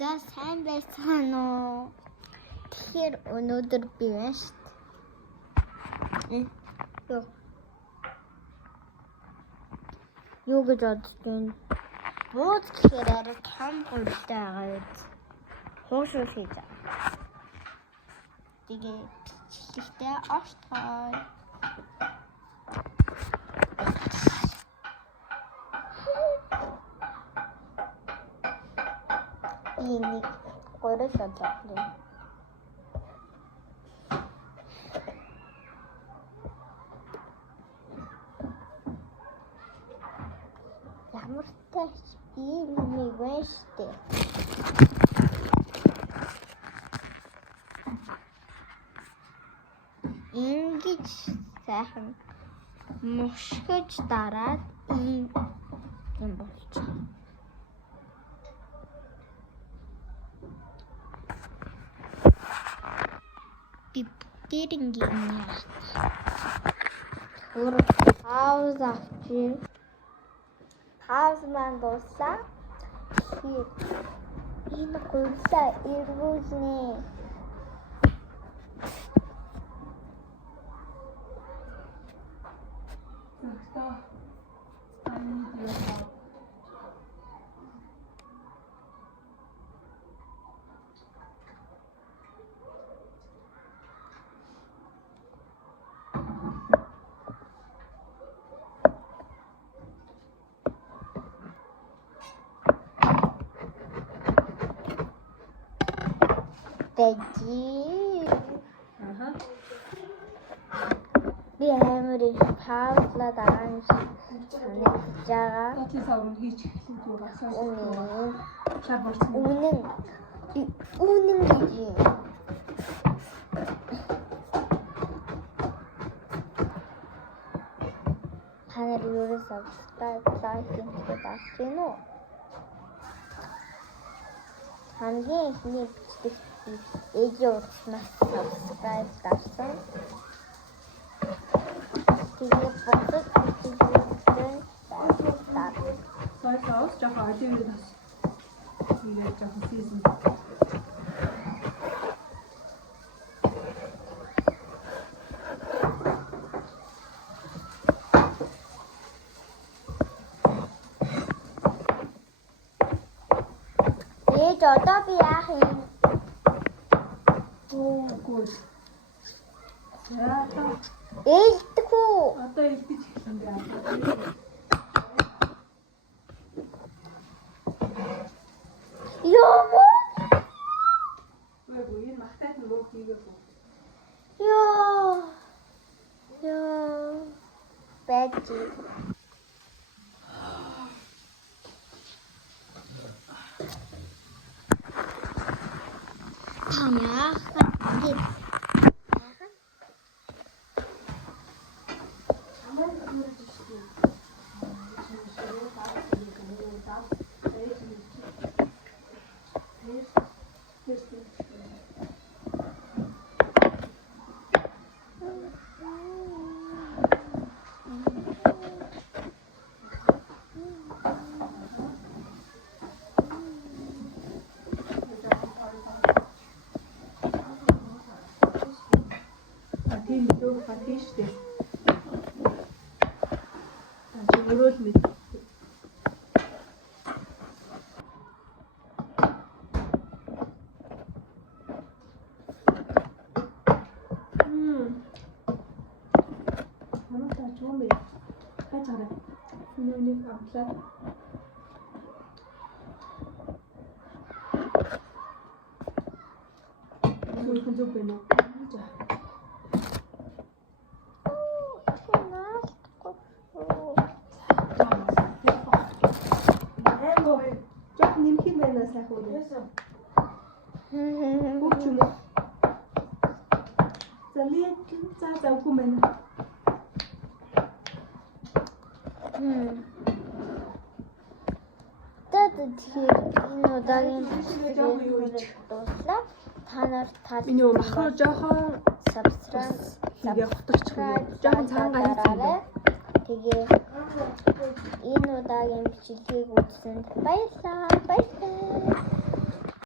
За сайн байцгаана уу. Тэгэхээр өнөөдөр би байна шүү дээ. Юу гэж бодож байна? Бууд гэхээр арай том гурвтай байгаа биз. Хуушуул хийж байгаа. Тэгээ бичлэгтэй орцгой. Ini gurih saja nih. Ямар тач ini вэштэй. Ингэж сайхан мушгиж дараад юм болчих. Дэрингийн пауз авчи. Пауз маань дуусаа. Энэ гуйлаа эргүүлнэ. Veggie. Би амар их паузлаад байгаа юм шиг санагдаж байгаа. Батлын саврын хийж эхлэх юу гасаа. Шар болсон. Үнэн гэж юм. Танаар юу subscribe like хийгээд авч гин үү? Хамгийн ихний бичлэг ээжийн урагшнаас subscribe дарсан. Тэгээд бусад бичлэгүүдэн даа. Сой соус жоохон оливыг бас хийгээд жоохон season. Ээж одоо би яах юм? Гүү. Яа. Ээлдэхүү. Одоо илдэж эхэлсэн байна. Ёо. Үгүй энэ махтай нь мөн хийгээгүй. Ёо. Бэжи. Таня. Тийм юу фатиштэй. Өөрөөл мэд. Манайхаа чөмбө. Хачаараа. Нүуний амтлаа. Зөвхөн зөв байна уу? За. Жог нэмэх юм байна сайхан үү? Бүгд юм. Залият заавгүй мэн. Тэгэхээр энэ удаагийн дуслаа. Та нар миний махруу жоохон subscribe хутагч юм. Жоохон цаангаа хийсэн. Тэгээ энэ удаагийн бичлэгийг үзсэнд баярлалаа.